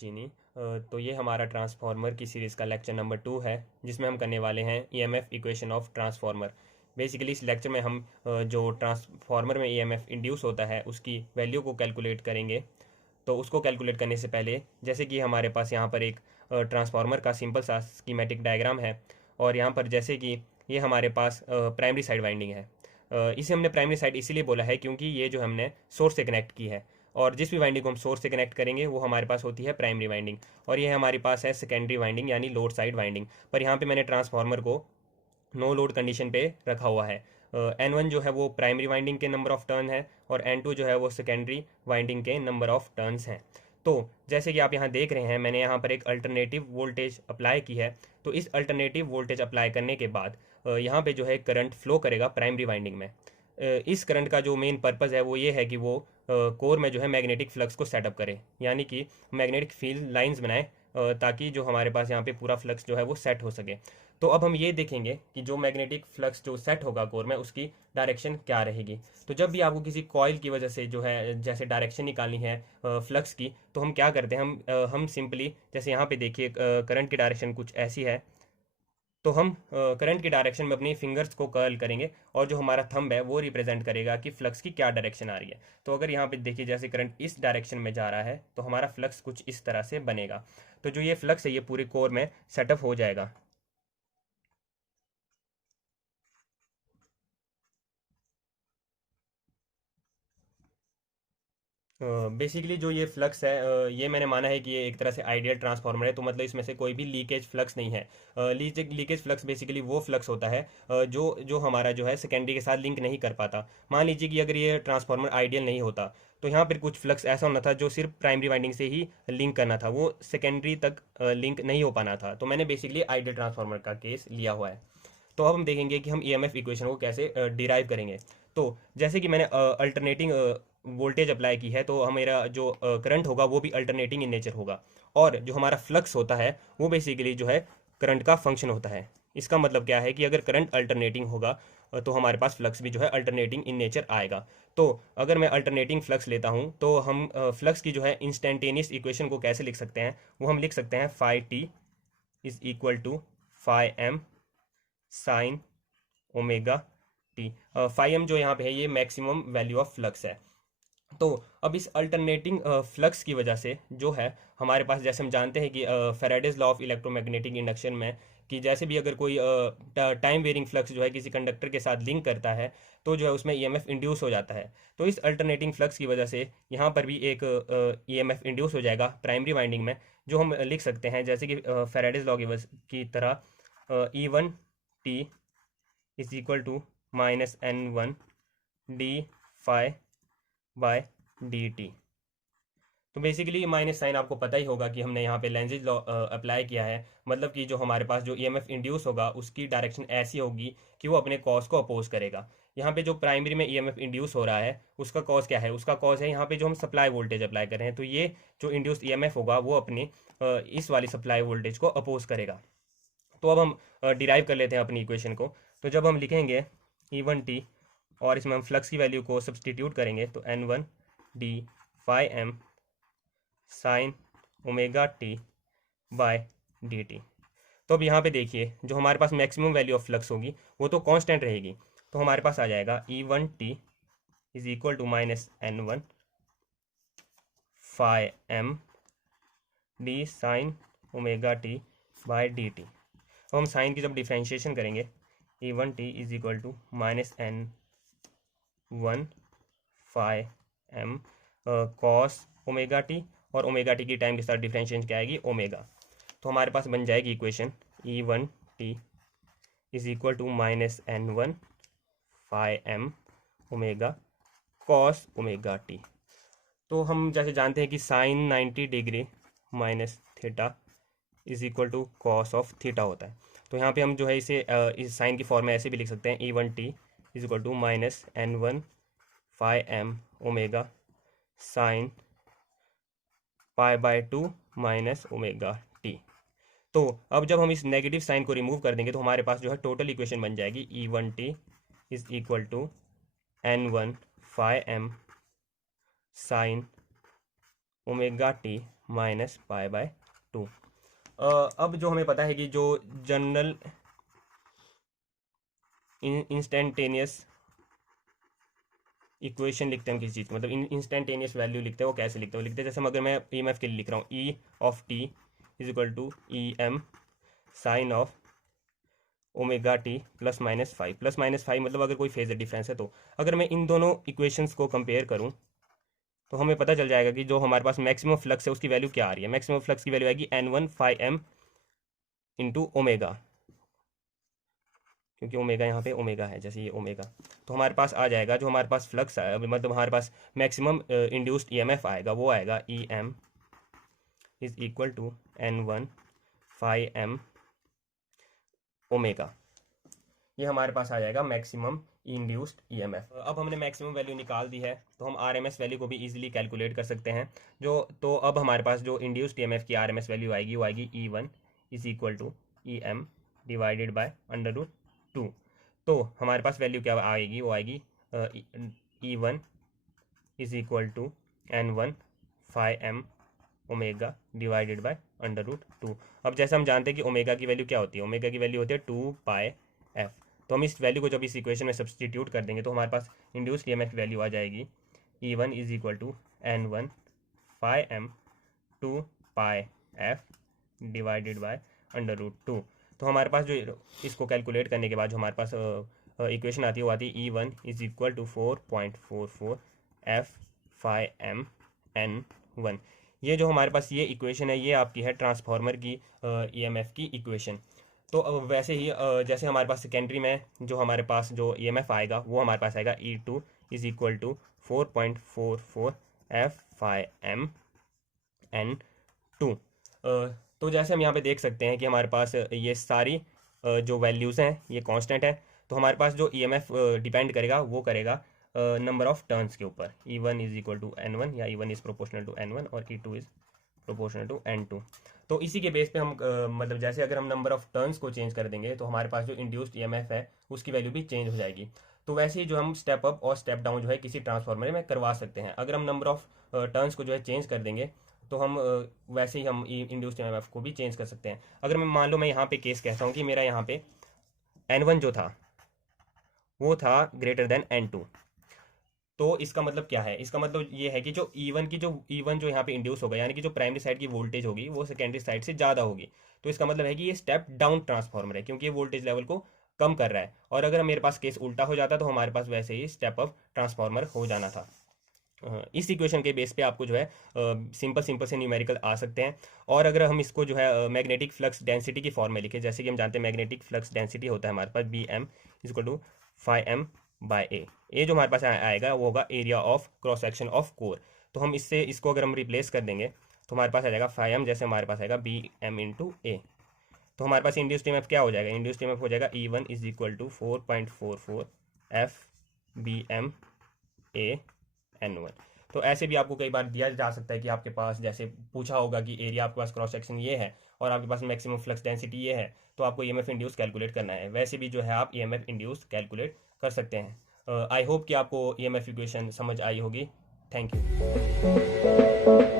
जी नहीं। तो ये हमारा ट्रांसफार्मर की सीरीज़ का लेक्चर नंबर 2 है, जिसमें हम करने वाले हैं EMF equation of transformer. Basically इस लेक्चर में हम जो ट्रांसफार्मर में ईएमएफ इंड्यूस होता है उसकी वैल्यू को कैलकुलेट करेंगे। तो उसको कैलकुलेट करने से पहले, जैसे कि हमारे पास यहाँ पर एक ट्रांसफार्मर का सिंपल सा स्कीमेटिक डायग्राम है, और यहाँ पर जैसे कि ये हमारे पास प्राइमरी साइड वाइंडिंग है। इसे हमने प्राइमरी साइड इसीलिए बोला है क्योंकि ये जो हमने सोर्स से कनेक्ट की है, और जिस भी वाइंडिंग को हम सोर्स से कनेक्ट करेंगे वो हमारे पास होती है प्राइमरी वाइंडिंग, और ये हमारे पास है सेकेंडरी वाइंडिंग यानी लोड साइड वाइंडिंग। पर यहाँ पे मैंने ट्रांसफार्मर को नो लोड कंडीशन पे रखा हुआ है। N1 जो है वो प्राइमरी वाइंडिंग के नंबर ऑफ टर्न है, और N2 जो है वो सेकेंडरी वाइंडिंग के नंबर ऑफ टर्न्स हैं। तो जैसे कि आप यहाँ देख रहे हैं, मैंने यहाँ पर एक अल्टरनेटिव वोल्टेज अप्लाई की है। तो इस अल्टरनेटिव वोल्टेज अप्लाई करने के बाद यहाँ पे जो है करंट फ्लो करेगा प्राइमरी वाइंडिंग में। इस करंट का जो मेन पर्पज़ है वो ये है कि वो कोर में जो है मैग्नेटिक फ्लक्स को सेटअप करे, यानी कि मैग्नेटिक फील्ड लाइंस बनाए, ताकि जो हमारे पास यहाँ पे पूरा फ्लक्स जो है वो सेट हो सके। तो अब हम ये देखेंगे कि जो मैग्नेटिक फ्लक्स जो सेट होगा कोर में, उसकी डायरेक्शन क्या रहेगी। तो जब भी आपको किसी कॉइल की वजह से जो है जैसे डायरेक्शन निकालनी है फ्लक्स की, तो हम क्या करते हैं, हम सिंपली जैसे यहाँ पे देखिए करंट की डायरेक्शन कुछ ऐसी है। तो हम करंट की डायरेक्शन में अपनी फिंगर्स को कर्ल करेंगे, और जो हमारा थंब है वो रिप्रेजेंट करेगा कि फ्लक्स की क्या डायरेक्शन आ रही है। तो अगर यहाँ पे देखिए जैसे करंट इस डायरेक्शन में जा रहा है, तो हमारा फ्लक्स कुछ इस तरह से बनेगा। तो जो ये फ्लक्स है ये पूरे कोर में सेटअप हो जाएगा। बेसिकली जो ये फ्लक्स है, ये मैंने माना है कि ये एक तरह से आइडियल ट्रांसफार्मर है, तो मतलब इसमें से कोई भी लीकेज फ्लक्स नहीं है। लीकेज फ्लक्स बेसिकली वो फ्लक्स होता है जो जो हमारा जो है सेकेंडरी के साथ लिंक नहीं कर पाता। मान लीजिए कि अगर ये ट्रांसफार्मर आइडियल नहीं होता, तो यहाँ पर कुछ फ्लक्स ऐसा होना था जो सिर्फ प्राइमरी वाइंडिंग से ही लिंक करना था, वो सेकेंडरी तक लिंक नहीं हो पाना था। तो मैंने बेसिकली आइडियल ट्रांसफार्मर का केस लिया हुआ है। तो अब हम देखेंगे कि हम ईएमएफ इक्वेशन को कैसे डिराइव करेंगे। तो जैसे कि मैंने अल्टरनेटिंग वोल्टेज अप्लाई की है, तो हमारा जो करंट होगा वो भी अल्टरनेटिंग इन नेचर होगा, और जो हमारा फ्लक्स होता है वो बेसिकली जो है करंट का फंक्शन होता है। इसका मतलब क्या है कि अगर करंट अल्टरनेटिंग होगा तो हमारे पास फ्लक्स भी जो है अल्टरनेटिंग इन नेचर आएगा। तो अगर मैं अल्टरनेटिंग फ्लक्स लेता हूँ, तो हम फ्लक्स की जो है इंस्टेंटेनियस इक्वेशन को कैसे लिख सकते हैं, वो हम लिख सकते हैं phi t is equal to phi M sine omega t. Phi m जो यहाँ पे है ये मैक्सिमम वैल्यू ऑफ फ्लक्स है। तो अब इस अल्टरनेटिंग फ्लक्स की वजह से जो है हमारे पास, जैसे हम जानते हैं कि Faraday's law of electromagnetic induction में, कि जैसे भी अगर कोई टाइम वेरिंग फ्लक्स जो है किसी कंडक्टर के साथ लिंक करता है, तो जो है उसमें ईएमएफ इंड्यूस हो जाता है। तो इस अल्टरनेटिंग फ्लक्स की वजह से यहाँ पर भी एक ईएमएफ इंड्यूस हो जाएगा प्राइमरी वाइंडिंग में, जो हम लिख सकते हैं जैसे कि फेराडेज लॉ की तरह E1 t is equal to minus N1 d phi by d t. तो बेसिकली माइनस साइन आपको पता ही होगा कि हमने यहाँ पे लेंजेज लॉ अप्लाई किया है, मतलब कि जो हमारे पास जो ईएमएफ इंड्यूस होगा उसकी डायरेक्शन ऐसी होगी कि वो अपने कॉज को अपोज करेगा। यहाँ पे जो प्राइमरी में ईएमएफ इंड्यूस हो रहा है उसका कॉज क्या है, उसका कॉज है यहाँ पे जो हम सप्लाई वोल्टेज अप्लाई कर रहे हैं। तो ये जो इंड्यूस ईएमएफ होगा वो अपनी इस वाली सप्लाई वोल्टेज को अपोज करेगा। तो अब हम डिराइव कर लेते हैं अपनी इक्वेशन को। तो जब हम लिखेंगे E1 t, और इसमें हम फ्लक्स की वैल्यू को सब्सटीट्यूट करेंगे, तो N1 d phi M sine omega t by d t. तो अब यहाँ पे देखिए जो हमारे पास मैक्सिमम वैल्यू ऑफ फ्लक्स होगी वो तो कांस्टेंट रहेगी। तो हमारे पास आ जाएगा E1 t is equal to minus N1 phi m d sine omega t by d t. अब हम साइन की जब डिफ्रेंशिएशन करेंगे, E1 t is equal to minus N1 phi m cos omega t, और ओमेगा टी की time के साथ differentiation क्या आएगी, ओमेगा। तो हमारे पास बन जाएगी equation E1 t is equal to minus N1 phi M omega cos omega t. तो हम जैसे जानते हैं कि sine 90 degree minus theta is equal to cos of theta होता है। तो यहाँ पे हम जो है इसे इस साइन की फॉर्म में ऐसे भी लिख सकते हैं, E1 t is equal to minus N1 phi M omega sine pi by 2 minus omega t. तो अब जब हम इस नेगेटिव साइन को रिमूव कर देंगे, तो हमारे पास जो है टोटल इक्वेशन बन जाएगी E1 t is equal to N1 phi M sine omega T minus pi by 2। अब जो हमें पता है कि जो जनरल इंस्टेंटेनियस इक्वेशन लिखते हैं हम किसी चीज़ की, मतलब इंस्टेंटेनियस वैल्यू लिखते हैं, वो कैसे लिखते हैं? वो लिखते हैं जैसे हम अगर मैं EMF के लिए लिख रहा हूँ, E of T is equal to EM sine of omega T +-5 मतलब अगर कोई फेजर डिफरेंस है तो अगर मैं इन दोनों इक्वेशंस को कंपेयर करूँ तो हमें पता चल जाएगा कि जो हमारे पास मैक्सिमम फ्लक्स है उसकी वैल्यू क्या आ रही है। मैक्सिमम फ्लक्स की वैल्यू आएगी N1 phi M into omega, क्योंकि ओमेगा यहाँ पे ओमेगा है, जैसे ये ओमेगा, तो हमारे पास आ जाएगा जो हमारे पास फ्लक्स है, मतलब हमारे पास मैक्सिमम इंड्यूस्ड EMF आएगा, वो आएगा EM is equal to N1 phi M omega. ये हमारे पास आ जाएगा मैक्सिमम इंड्यूस्ड EMF। अब हमने मैक्सिमम वैल्यू निकाल दी है तो हम RMS वैल्यू को भी इजीली कैलकुलेट कर सकते हैं। तो अब हमारे पास जो इंड्यूस्ड EMF की RMS वैल्यू आएगी वो आएगी E1 is equal to EM divided by √2। तो हमारे पास वैल्यू क्या आएगी? वो आएगी E1 is equal to N1 phi M omega divided by √2। अब जैसे हम जानते हैं कि ओमेगा की वैल्यू क्या होती है, ओमेगा की वैल्यू होती है 2 पाई एफ। तो हम इस वैल्यू को जब इस इक्वेशन में सब्सटीट्यूट कर देंगे तो हमारे पास इंड्यूस्ड EMF की वैल्यू आ जाएगी E1 is equal to N1 phi M 2 pi F divided by √2। तो हमारे पास जो इसको कैलकुलेट करने के बाद जो हमारे पास इक्वेशन आती है वो आती है E1 is equal to 4.44 F phi M N1। ये जो हमारे पास ये इक्वेशन है ये आपकी है ट्रांसफार्मर की EMF की इक्वेशन। तो वैसे ही जैसे हमारे पास सेकेंडरी में जो हमारे पास जो EMF आएगा वो हमारे पास आएगा E2 is equal to 4.44 F phi M N2। तो जैसे हम यहाँ पे देख सकते हैं कि हमारे पास ये सारी जो वैल्यूज़ हैं ये कांस्टेंट है। तो हमारे पास जो EMF डिपेंड करेगा वो करेगा नंबर ऑफ टर्न्स के ऊपर। E1 is equal to N1 या E1 is proportional to N1 और E2 is proportional to N2। तो इसी के बेस पे हम मतलब जैसे अगर हम नंबर ऑफ टर्न्स को चेंज कर देंगे तो हमारे पास जो इंड्यूस्ड EMF है उसकी वैल्यू भी चेंज हो जाएगी। तो वैसे ही जो हम स्टेप अप और स्टेप डाउन जो है किसी ट्रांसफार्मर में करवा सकते हैं। अगर हम नंबर ऑफ टर्न्स को जो है चेंज कर देंगे तो हम वैसे ही हम इंड्यूस्ड EMF को भी चेंज कर सकते हैं। अगर मैं मान लो मैं यहाँ पे केस कहता हूँ कि मेरा यहाँ पे N1 जो था वो था ग्रेटर देन N2, तो इसका मतलब क्या है? इसका मतलब ये है कि जो E1 जो यहाँ पे इंड्यूस होगा, यानी कि जो प्राइमरी साइड की वोल्टेज होगी वो सेकेंडरी साइड से ज़्यादा होगी। तो इसका मतलब है कि ये स्टेप डाउन ट्रांसफार्मर है क्योंकि ये वोल्टेज लेवल को कम कर रहा है। और अगर मेरे पास केस उल्टा हो जाता तो हमारे पास वैसे ही स्टेप अप ट्रांसफार्मर हो जाना था। इस इक्वेशन के बेस पे आपको जो है सिंपल से न्यूमेरिकल आ सकते हैं। और अगर हम इसको जो है मैग्नेटिक फ्लक्स डेंसिटी की फॉर्म में लिखें, जैसे कि हम जानते हैं मैग्नेटिक फ्लक्स डेंसिटी होता है हमारे पास BM is equal to phi M by A जो हमारे पास आएगा वो होगा area of cross section of core. तो हम इसको अगर हम रिप्लेस कर देंगे तो हमारे पास आ जाएगा फाई एम, जैसे हमारे पास आएगा BM इंटू ए। तो हमारे पास इंड्यूस्ड EMF क्या हो जाएगा? इंड्यूस्ड EMF हो जाएगा E1 is equal to 4.44 F BM A N1। तो ऐसे भी आपको कई बार दिया जा सकता है कि आपके पास जैसे पूछा होगा कि एरिया आपके पास क्रॉस सेक्शन ये है और आपके पास मैक्सिमम फ्लक्स डेंसिटी ये है, तो आपको EMF इंड्यूस कैलकुलेट करना है। वैसे भी जो है आप EMF इंड्यूस कैलकुलेट कर सकते हैं। आई होप कि आपको EMF इक्वेशन समझ आई होगी। Thank you.